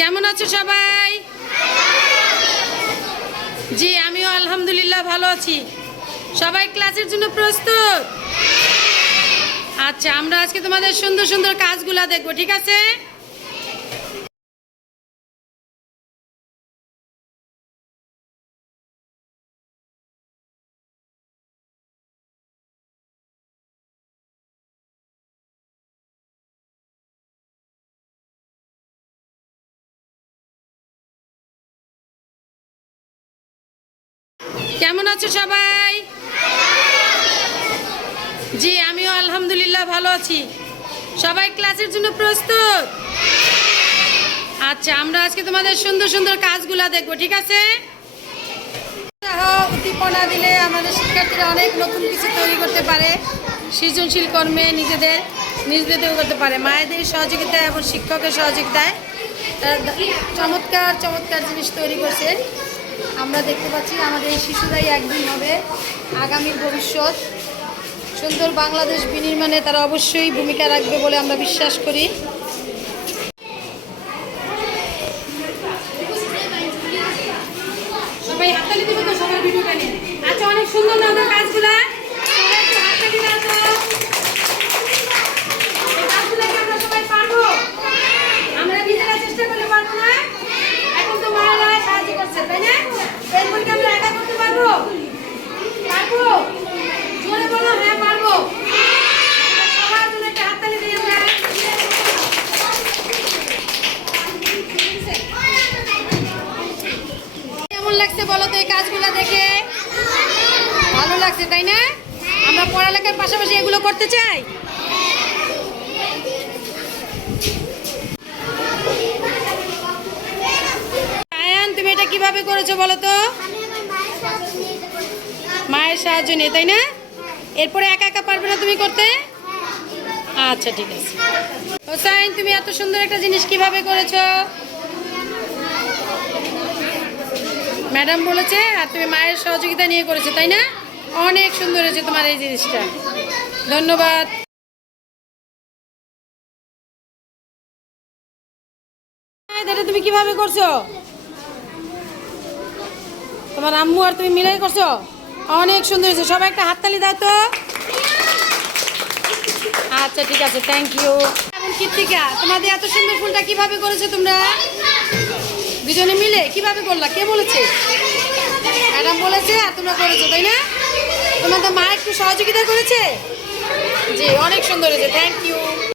কেমন আছো সবাই? জি আমিও আলহামদুলিল্লাহ ভালো আছি। সবাই ক্লাসের জন্য প্রস্তুত? আচ্ছা, আমরা আজকে তোমাদের সুন্দর সুন্দর কাজগুলো দেখবো, ঠিক আছে? কেমন আছো সবাই? জি আমিও আলহামদুলিল্লাহ ভালো আছি। সবাই ক্লাসের জন্য প্রস্তুত? আচ্ছা, আমরা আজকে তোমাদের সুন্দর সুন্দর কাজগুলো দেখবো, ঠিক আছে? উদ্দীপনা দিলে আমাদের শিক্ষার্থীরা অনেক নতুন কিছু তৈরি করতে পারে, সৃজনশীল কর্মে নিজেদের করতে পারে। মায়েদের সহযোগিতায় এবং শিক্ষকের সহযোগিতায় চমৎকার চমৎকার জিনিস তৈরি করছে। আমরা দেখতে পাচ্ছি আমাদের এই শিশুরাই একদিন হবে আগামীর ভবিষ্যৎ। সুন্দর বাংলাদেশ বিনির্মাণে তারা অবশ্যই ভূমিকা রাখবে বলে আমরা বিশ্বাস করি। সবাই হাততালি দিবে তো, সবার ভিডিওটা নিয়ে। আচ্ছা, অনেক সুন্দর না আমাদের কাজগুলা? সবাই একটু হাততালি দাও তো। এই কাজগুলা কি আমরা সবাই পারবো? আমরা নিজেরা চেষ্টা করলে পারবো না? এখন তো মায়েরা সাহায্য করছে, তাই না? এরপর কি আমরা একা করতে পারবো? পারবো? জোরে বলো, হ্যাঁ পারবো। সবার জন্য একটা হাততালি দিয়ে আমরা। কেমন লাগছে বলো তো এই কাজগুলো দেখে? ভালো লাগছে, তাই না? আমরা পড়ালেখার পাশাপাশি এগুলো করতে চাই। আয়ান, তুমি এটা কিভাবে করেছো বলো তো? মায়ের সাহায্য নিয়ে, তাই না? এরপরে একা একা পারবে না তুমি করতে? আচ্ছা ঠিক আছে। হোসাইন, তুমি এত সুন্দর একটা জিনিস কিভাবে করেছো? ম্যাডাম বলেছে আর তুমি মায়ের সহযোগিতা নিয়ে করেছো, তাই না? অনেক সুন্দর হয়েছে তোমার এই জিনিসটা, ধন্যবাদ। এটা তুমি কিভাবে করছো? তোমার আম্মু আর তুমি মিলাই করছো? অনেক সুন্দর হয়েছে। সবাই একটা হাততালি দাও তো। আচ্ছা ঠিক আছে, থ্যাংক ইউ। এবং কৃত্তিকা, তোমাদের এত সুন্দর ফুলটা কিভাবে করেছো তোমরা দুজনে মিলে? কিভাবে করলা? কে বলেছে? ম্যাডাম বলেছে আর তোমরা করেছো, তাই না? তোমার তো মা একটু সহযোগিতা করেছে। জি, অনেক সুন্দর হয়েছে, থ্যাংক ইউ।